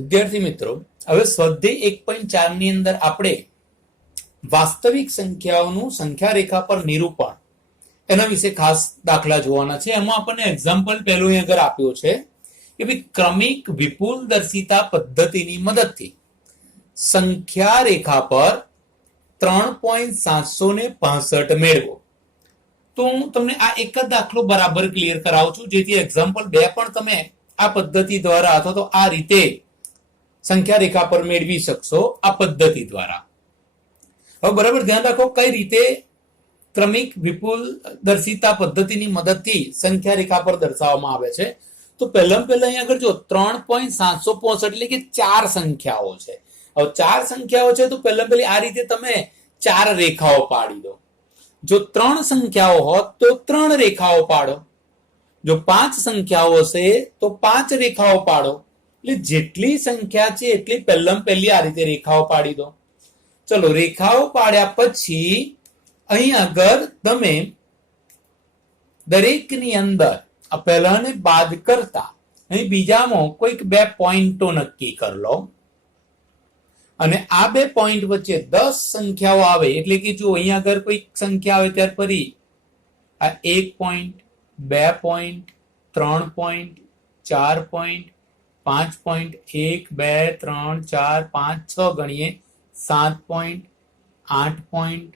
વિદ્યાર્થી મિત્રો, હવે સ્વાધ્યાય 1.4 ની અંદર આપણે વાસ્તવિક સંખ્યાઓનું સંખ્યા રેખા પર નિરૂપણ એના વિશે ખાસ દાખલા જોવાના છે. એમાં આપણને એક્ઝામ્પલ પહેલું અહીં આગળ આપ્યો છે કે ભાઈ ક્રમિક વિપુલ દર્શિતા પદ્ધતિની મદદથી સંખ્યા રેખા પર 3.765 મેળવો. તો હું તમને આ એક જ દાખલો બરાબર ક્લિયર કરાવું છું, જેથી એક્ઝામ્પલ 2 પણ તમે આ પદ્ધતિ દ્વારા અથવા તો આ રીતે સંખ્યા રેખા પર મેળવી શકશો આ પદ્ધતિ દ્વારા. હવે બરાબર ધ્યાન રાખો કઈ રીતે ક્રમિક વિપુલ દર્શિતા પદ્ધતિની મદદથી સંખ્યા રેખા પર દર્શાવવામાં આવે છે. તો પહેલા અહીંયા આગળ જો 3.765 એટલે કે 4 સંખ્યાઓ છે. હવે 4 સંખ્યાઓ છે તો પહેલી આ રીતે તમે 4 રેખાઓ પાડી દો. જો 3 સંખ્યાઓ હોત તો 3 રેખાઓ પાડો. જો 5 સંખ્યાઓ હશે તો 5 રેખાઓ પાડો. એટલે જેટલી સંખ્યા છે એટલી પહેલી આ રીતે રેખાઓ પાડી દો. ચલો રેખાઓ પાડ્યા પછી અહીં આગળ તમે દરેકની અંદર આ પહેલાને બાદ કરતા અહીં બીજામાં કોઈક 2 પોઈન્ટો નક્કી કરી લો અને આ 2 પોઈન્ટ વચ્ચે 10 સંખ્યાઓ આવે એટલે કે જો અહીં આગળ કોઈક સંખ્યા આવે ત્યાર પછી આ 1 point 2 point 3 point 4 point 5 point 1 2 3 4 5 6 ગણીએ 7 પોઈન્ટ 8 પોઈન્ટ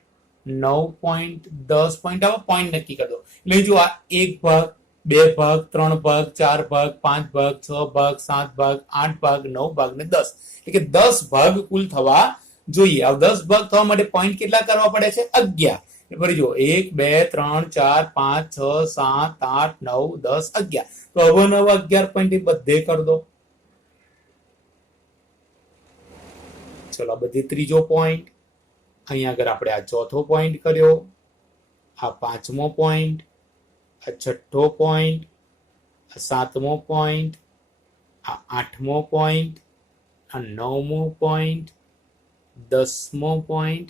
9 પોઈન્ટ 10 પોઈન્ટ આવા પોઈન્ટ નક્કી કરી દો. એટલે જો આ 1 ભાગ 2 ભાગ 3 ભાગ 4 ભાગ 5 ભાગ 6 ભાગ 7 ભાગ 8 ભાગ 9 ભાગ ને 10 એટલે કે 10 ભાગ કુલ થવા જોઈએ. આ 10 ભાગ થવા માટે પોઈન્ટ કેટલા કરવા પડે છે? 11. ફરી જો 1 2 3 4 5 6 7 8 9 10 11. તો હવે નવા 11 પોઈન્ટ બધે કરી દો. ચલો આ બધી ત્રીજો પોઈન્ટ, અહીંયા આગળ આપણે આ ચોથો પોઈન્ટ કર્યો, આ 5મો પોઈન્ટ, આ 6થો પોઈન્ટ, આ 7મો પોઈન્ટ, આ 8મો પોઈન્ટ, આ 9મો પોઈન્ટ, 10મો પોઈન્ટ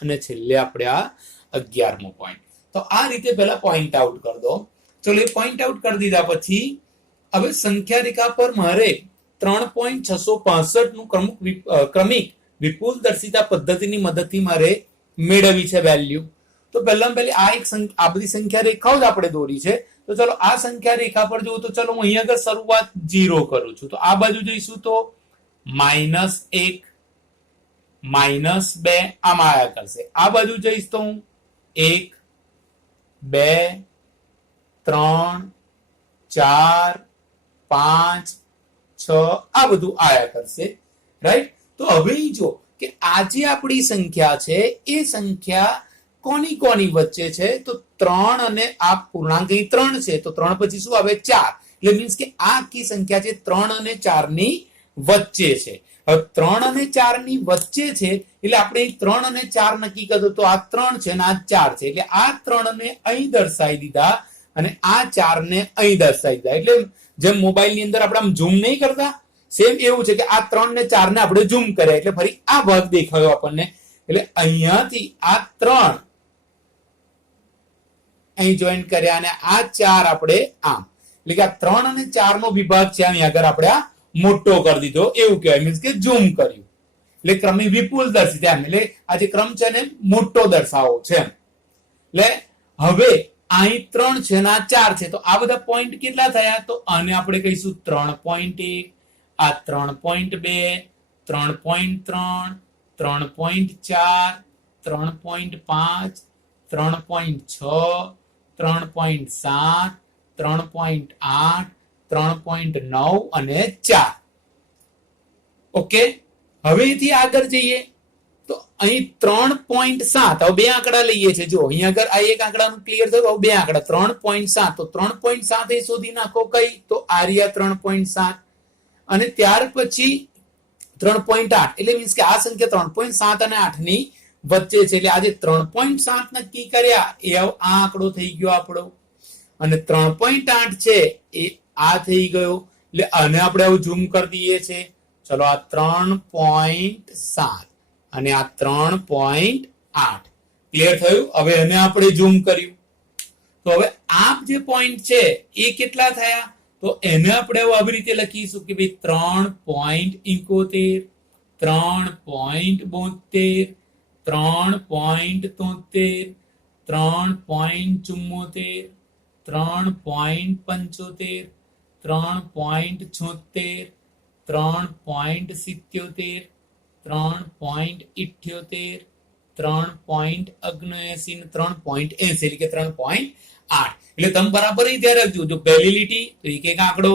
અને છેલ્લે આપણે આ 11મો પોઈન્ટ. તો આ રીતે પહેલા પોઈન્ટ આઉટ કરી દો. ચલો એ પોઈન્ટ આઉટ કરી દીધા પછી હવે સંખ્યા રેખા પર મારે 3.665 નું ક્રમિક વિપુલ દર્શિતા પદ્ધતિની મદદથી મારે મેળવવી છે વેલ્યુ. તો પહેલી આ બધી સંખ્યા રેખાઓ જ આપણે દોરી છે. તો ચલો આ સંખ્યા રેખા પર જોઉં તો ચલો હું અહીંયા આગળ શરૂઆત 0 કરું છું. તો આ બાજુ જઈશું તો -1 -2 આમ આયા કરશે. આ બાજુ જઈશ તો હું 1 2 3 4 5 6 આ બધું આયા કરશે. રાઈટ. તો હવે જો કે આ જે આપણી સંખ્યા છે એ સંખ્યા કોની કોની વચ્ચે છે? તો 3 અને આ પૂર્ણાંક 3 છે તો 3 પછી શું આવે? 4. એટલે મીન્સ કે આ આખી સંખ્યા છે 3 અને 4 ની વચ્ચે છે. હવે 3 અને 4 ની વચ્ચે છે એટલે આપણે 3 અને 4 નક્કી કર્યું તો આ 3 છે અને આ 4 છે. એટલે આ 3 ને અહીં દર્શાવી દીધા અને આ 4 ને અહીં દર્શાવી દીધા. એટલે જેમ મોબાઈલ ની અંદર આપણે આમ ઝૂમ નહીં કરતા, સેમ એવું છે કે આ 3 ને 4 ને આપણે ઝૂમ કર્યા એટલે ફરી આ ભાગ દેખાયો આપણને. એટલે અહીંયાથી આ 3 અહીં જોઈન કર્યા અને આ 4 આપણે આમ, એટલે કે આ 3 અને 4 નો વિભાગ છે અહીં આગળ આપણે આ મોટો કરી દીધો એવું કહેવાય. મીન્સ કે ઝૂમ કર્યું એટલે ક્રમિક વિપુલ દર્શિતા એમ. એટલે આ જે ક્રમ છે ને મોટો દર્શાવો છે એમ. એટલે હવે અહીં 3 છે અને આ 4 છે તો આ બધા પોઈન્ટ કેટલા થયા? તો આને આપણે કહીશું 3.1, આ 3.2, 3.3, 3.4, 3.5, 3.6, 3.7, 3.8, 3.9 અને 4. ઓકે. હવે અહીંથી આગળ જઈએ તો અહીં 3.7. હવે 2 આંકડા લઈએ છે. જો અહીં આગળ આ એક આંકડાનું ક્લિયર થયું. હવે 2 આંકડા 3.7. તો 3.7 એ શોધી નાખો કઈ? તો આર્યા 3.7 અને ત્યાર પછી 3.8 એટલે મીન્સ કે આ સંખ્યા 3.7 અને 8 ની વચ્ચે છે. એટલે આજે 3.7 નક્કી કર્યા એ આ આંકડો થઈ ગયો આપણો અને 3.8 છે એ આ થઈ ગયો. એટલે આને આપણે હવે ઝૂમ કરી દઈએ છે. ચલો આ 3.7 અને આ 3.8 ક્લિયર થયું. હવે એને આપણે ઝૂમ કર્યું તો હવે આ જે પોઈન્ટ છે એ કેટલા થયા? તો એને આપણે આવી રીતે લખીશું કે ભાઈ 3.71, 3.72, 3.73, 3.74, 3.75, 3.76, 3.77, 3.78, 3.79, 3.80 એટલે કે 3.8. એટલે તમે બરાબર ધ્યાન રાખજો. જો પહેલી લીટી તો એક એક આંકડો,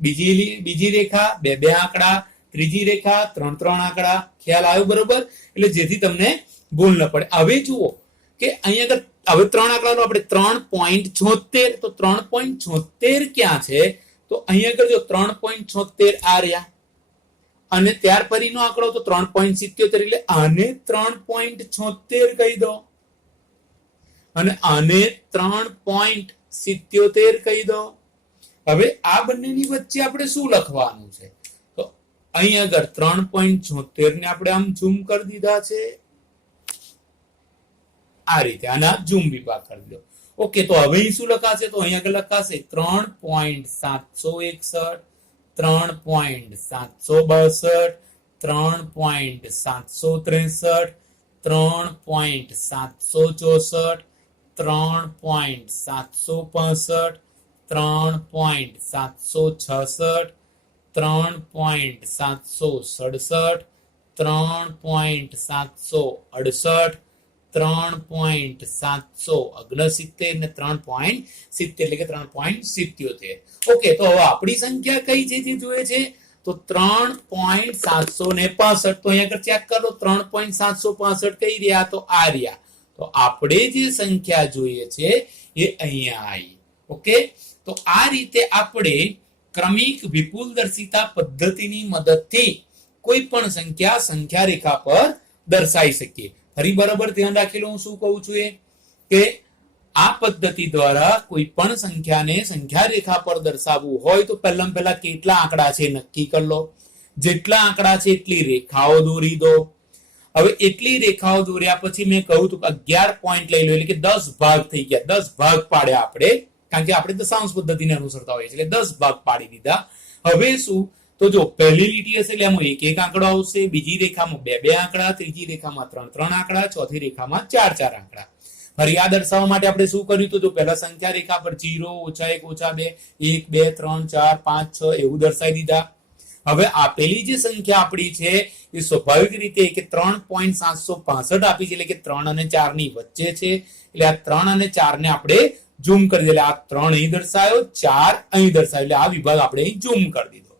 બીજી રેખા બે બે આંકડા, ત્રીજી રેખા ત્રણ ત્રણ આંકડા. ખ્યાલ આવ્યો બરોબર? એટલે જેથી તમને ભૂલ ન પડે. હવે જુઓ કે અહીંયા આગળ હવે ત્રણ આંકડાનો આપણે 3.76, તો 3.76 ક્યાં છે? તો અહીંયા આગળ જો 3.76 આ રહ્યા, અને ત્યાર પછીનો આંકડો તો 3.77, એટલે આને 3.76 કહી દો અને આને 3.77 કહી દો. હવે આ બંનેની વચ્ચે આપણે શું લખવાનું છે? તો અહીં આગળ 3.76 ને આપણે આમ ઝૂમ કરી દીધા છે આ રીતે, આના ઝૂમ વિભાગ કરી દો. ઓકે, તો હવે શું લખાશે? તો અહીં આગળ લખાશે 3.761, 3.762, 3.763, 3.764, 3.765, 3.766, 3.767, 3.768, 3.769 ને 3.70 એટલે કે 3.77. ઓકે, તો હવે આપણી સંખ્યા કઈ છે જે જોઈએ છે? તો 3.765. તો અહીંયા આગળ ચેક કરો, 3.765 કઈ રહ્યા? તો આ રહ્યા. તો આપણે જે સંખ્યા જોઈએ છે એ અહીંયા આવી. ઓકે, તો આ રીતે આપણે ક્રમિક વિપુલદર્શિતા પદ્ધતિની મદદથી કોઈ પણ સંખ્યા રેખા પર દર્શાવી શકીએ. ફરી બરાબર ધ્યાન રાખી લો હું શું કહું છું એ, કે આ પદ્ધતિ દ્વારા કોઈ પણ સંખ્યાને સંખ્યા રેખા પર દર્શાવવું હોય તો પહેલા કેટલા આંકડા છે નક્કી કરી લો. જેટલા આંકડા છે એટલી રેખાઓ દોરી દો. હવે એટલી રેખાઓ દોર્યા પછી મેં કહ્યું હતું 11 પોઈન્ટ લઈ લો, એટલે કે 10 ભાગ થઈ ગયા. 10 ભાગ પાડ્યા આપણે, કારણ કે આપણે દશાંશ પદ્ધતિને અનુસરતા હોઈએ છીએ, એટલે 10 ભાગ પાડી દીધા. હવે શું? તો જો પહેલી લીટી હશે એટલે આમાં એક એક આંકડો આવશે, બીજી રેખામાં બે બે આંકડા, ત્રીજી રેખામાં ત્રણ ત્રણ આંકડા, ચોથી રેખામાં ચાર ચાર આંકડા. ફરી આ દર્શાવવા માટે આપણે શું કર્યું? તો જો પહેલા સંખ્યા રેખા પર 0, -1, -2, 1, 2, 3, 4, 5, 6 એવું દર્શાવી દીધા. હવે આપેલી જે સંખ્યા આપણી છે એ સ્વાભાવિક રીતે કે 3.765 આપી છે, એટલે કે 3 અને 4 ની વચ્ચે છે. એટલે આ 3 અને 4 ને આપણે ઝૂમ કરી દીધો. એટલે આ 3 અહીં દર્શાવ્યો, 4 અહીં દર્શાવ્યો, એટલે આ વિભાગ આપણે અહીં ઝૂમ કરી દીધો.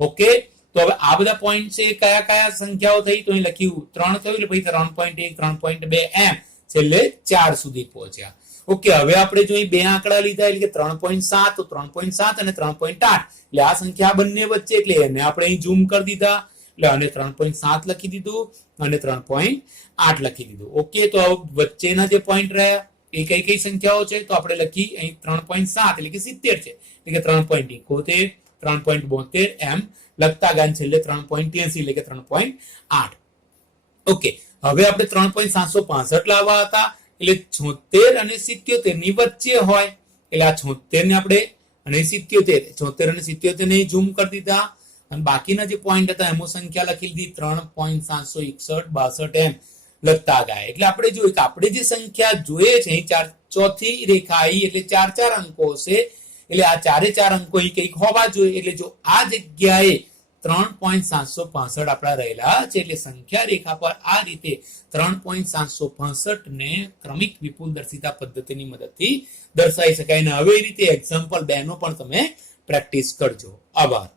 ઓકે, તો હવે આ બધા પોઈન્ટ છે કયા કયા સંખ્યાઓ થઈ? તો અહીં લખ્યું 3 થયું, એટલે પછી 3.1, 3.2 એમ છેલ્લે 4 સુધી પહોંચ્યા. ઓકે, હવે આપણે જો બે આંકડા લીધા એટલે કે 3.7, તો 3.7 અને 3.8, એટલે આ સંખ્યા બંને વચ્ચે, એટલે એને આપણે અહીં ઝૂમ કરી દીધા. એટલે આને 3.7 લખી દીધું અને 3.8 લખી દીધું. ઓકે, તો વચ્ચેના જે પોઈન્ટ રહ્યા એ કઈ કઈ સંખ્યાઓ છે? તો આપણે લખી અહીં 3.7 એટલે કે 70 છે, એટલે કે 3.71, 3.72 એમ લખતા ગયા. છેલ્લે 3.83 એટલે કે 3.8. ઓકે, હવે આપણે 3.765 લાવવા હતા, એટલે 76 અને 77 ની વચ્ચે હોય, એટલે આ 76 ને આપણે અને 77 અને 77 ને ઝૂમ કરી દીધા. અને બાકીના જે પોઈન્ટ હતા એમાં સંખ્યા લખી લીધી 3.761, 62 એમ લખતા ગયા. એટલે આપણે જોયું કે આપણે જે સંખ્યા જોઈએ છે અહીં ચોથી રેખા આવી એટલે 4 અંકો હશે, એટલે આ 4 અંકો અહીં કંઈક હોવા જોઈએ. એટલે જો આ જગ્યાએ 3.765 આપણા રહેલા છે, એટલે સંખ્યા રેખા પર આ રીતે 3.765 ને ક્રમિક વિપુલદર્શિતા પદ્ધતિની મદદથી દર્શાવી શકાય. અને હવે એ રીતે એક્ઝામ્પલ 2 નો પણ તમે પ્રેક્ટિસ કરજો. આભાર.